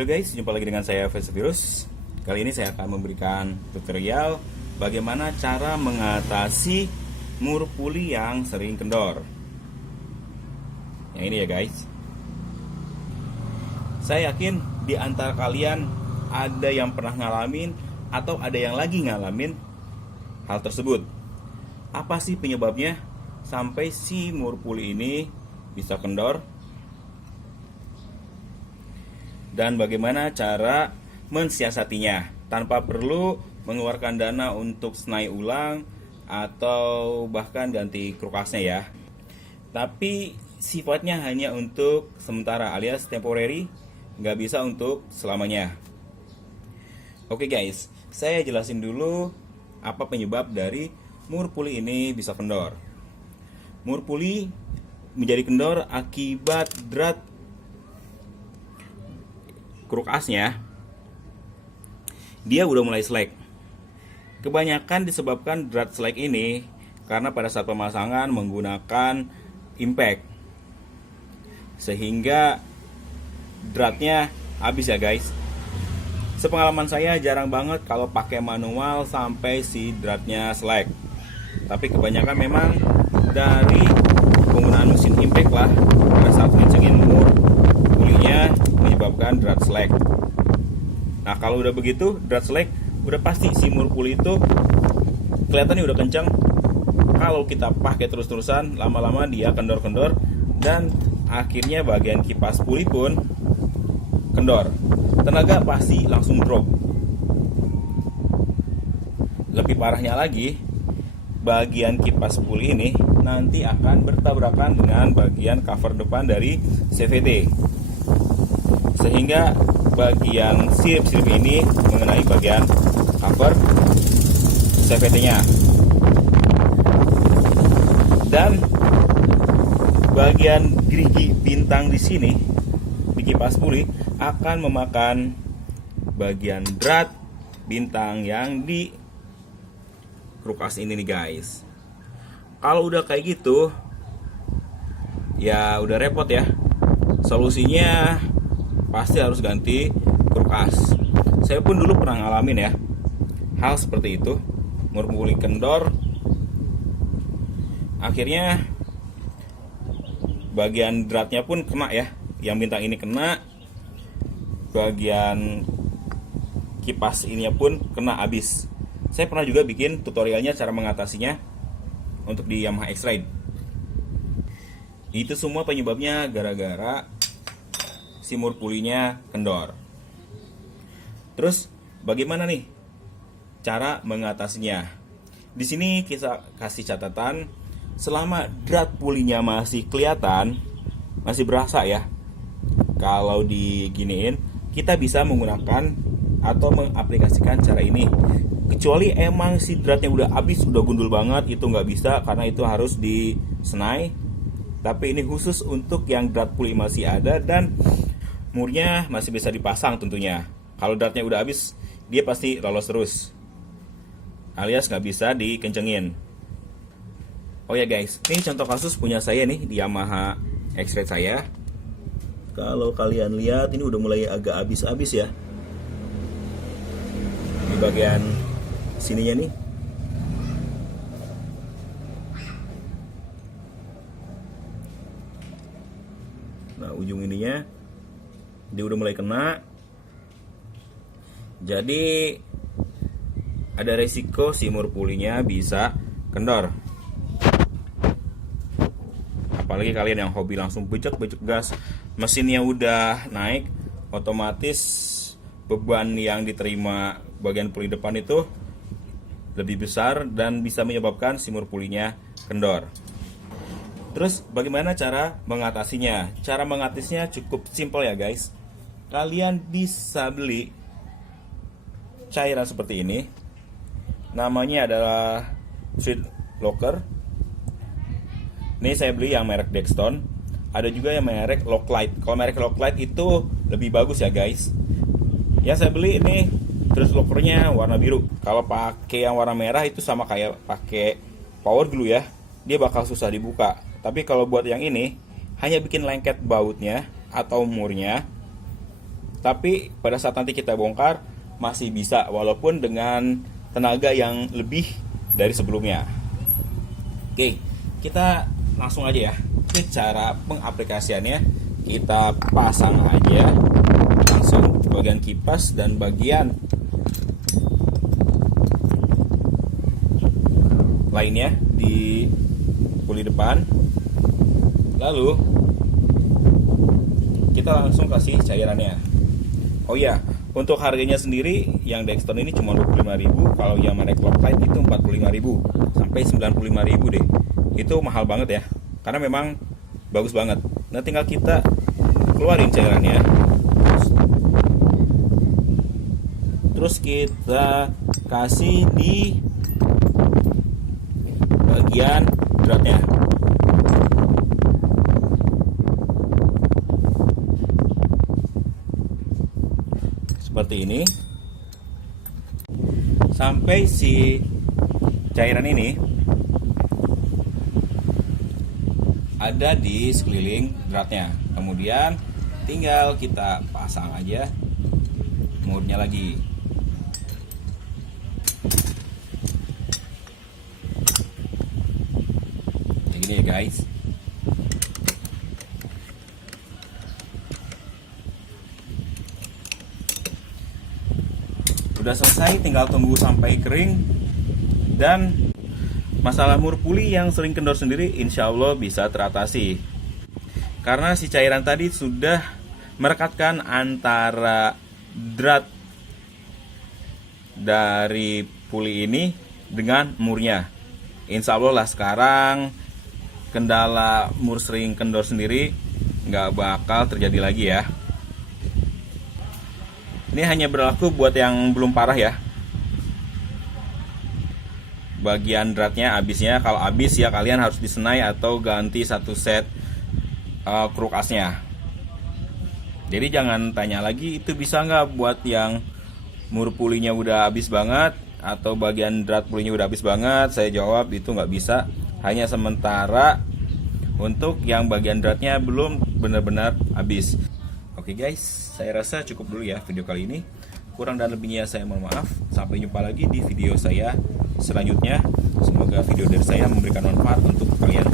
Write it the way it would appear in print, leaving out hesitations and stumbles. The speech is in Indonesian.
Halo guys, jumpa lagi dengan saya Virus. Kali ini saya akan memberikan tutorial bagaimana cara mengatasi mur puli yang sering kendor. Yang ini ya guys. Saya yakin di antara kalian ada yang pernah ngalamin atau ada yang lagi ngalamin hal tersebut. Apa sih penyebabnya sampai si mur puli ini bisa kendor? Dan bagaimana cara mensiasatinya tanpa perlu mengeluarkan dana untuk senai ulang atau bahkan ganti krukasnya ya. Tapi sifatnya hanya untuk sementara alias temporary, nggak bisa untuk selamanya. Oke guys, saya jelasin dulu apa penyebab dari mur puli ini bisa kendor. Mur puli menjadi kendor akibat drat krukasnya dia udah mulai slack. Kebanyakan disebabkan drat slack ini karena pada saat pemasangan menggunakan impact, sehingga dratnya habis ya guys. Sepengalaman saya jarang banget kalau pakai manual sampai si dratnya slack. Tapi kebanyakan memang dari penggunaan mesin impact lah pada saat ngencengin mur pulinya menyebabkan drat slack. Nah kalau udah begitu drat slack, udah pasti si mur puli itu kelihatannya udah kencang. Kalau kita pakai terus-terusan, lama-lama dia kendor-kendor dan akhirnya bagian kipas puli pun kendor. Tenaga pasti langsung drop. Lebih parahnya lagi, bagian kipas puli ini nanti akan bertabrakan dengan bagian cover depan dari CVT, sehingga bagian sirip-sirip ini mengenai bagian cover CVT-nya, dan bagian gerigi bintang di sini di kipas puli akan memakan bagian drat bintang yang di krukas ini nih guys. Kalau udah kayak gitu ya udah repot ya. Solusinya pasti harus ganti krukas. Saya pun dulu pernah ngalamin ya hal seperti itu, mur puli kendor. Akhirnya bagian dratnya pun kena ya, yang bintang ini kena, bagian kipas ininya pun kena habis. Saya pernah juga bikin tutorialnya cara mengatasinya untuk di Yamaha X-Ride. Itu semua penyebabnya gara-gara si mur pulinya kendor. Terus bagaimana nih cara mengatasinya? Di sini kita kasih catatan, selama drat pulinya masih kelihatan, masih berasa ya, kalau diginiin kita bisa menggunakan atau mengaplikasikan cara ini. Kecuali emang si dratnya udah habis, udah gundul banget, itu nggak bisa karena itu harus disenai. Tapi ini khusus untuk yang drat puli masih ada dan murnya masih bisa dipasang tentunya. Kalau dratnya udah habis, dia pasti lolos terus, alias nggak bisa dikencengin. Oh ya guys, ini contoh kasus punya saya nih di Yamaha X-Ride saya. Kalau kalian lihat ini udah mulai agak habis-habis ya di bagian sininya nih. Nah ujung ininya dia udah mulai kena. Jadi ada resiko si mur pulinya bisa kendor. Apalagi kalian yang hobi langsung bejek-bejek gas, mesinnya udah naik, otomatis beban yang diterima bagian puli depan itu lebih besar dan bisa menyebabkan si mur pulinya kendor. Terus bagaimana cara mengatasinya? Cara mengatasinya cukup simpel ya guys. Kalian bisa beli cairan seperti ini. Namanya adalah Street Locker. Ini saya beli yang merek Dexton. Ada juga yang merek Locklite. Kalau merek Locklite itu lebih bagus ya guys. Yang saya beli ini terus lockernya warna biru. Kalau pakai yang warna merah itu sama kayak pakai power glue ya, dia bakal susah dibuka. Tapi kalau buat yang ini hanya bikin lengket bautnya atau murnya, Tapi pada saat nanti kita bongkar masih bisa, walaupun dengan tenaga yang lebih dari sebelumnya. Oke, kita langsung aja ya ke cara pengaplikasiannya. Kita pasang aja langsung bagian kipas dan bagian lainnya di puli depan. Lalu kita langsung kasih cairannya. Oh ya, untuk harganya sendiri yang Dexton ini cuma 25.000, kalau yang merek Loctite itu 45.000 sampai 95.000 deh. Itu mahal banget ya, karena memang bagus banget. Nah, tinggal kita keluarin cairannya. Terus kita kasih di bagian dratnya. Seperti ini, sampai si cairan ini ada di sekeliling dratnya. Kemudian tinggal kita pasang aja murnya lagi. Kayak gini ya guys. Udah selesai, tinggal tunggu sampai kering. Dan masalah mur puli yang sering kendor sendiri insya Allah bisa teratasi, karena si cairan tadi sudah merekatkan antara drat dari puli ini dengan murnya. Insya Allah lah sekarang kendala mur sering kendor sendiri nggak bakal terjadi lagi ya. Ini hanya berlaku buat yang belum parah ya. Bagian dratnya habisnya, kalau habis ya kalian harus disenai atau ganti satu set kruk asnya. Jadi jangan tanya lagi itu bisa nggak buat yang mur pulinya udah habis banget atau bagian drat pulinya udah habis banget. Saya jawab itu nggak bisa, hanya sementara untuk yang bagian dratnya belum benar-benar habis. Oke guys, saya rasa cukup dulu ya video kali ini. Kurang dan lebihnya saya mohon maaf. Sampai jumpa lagi di video saya selanjutnya. Semoga video dari saya memberikan manfaat untuk kalian.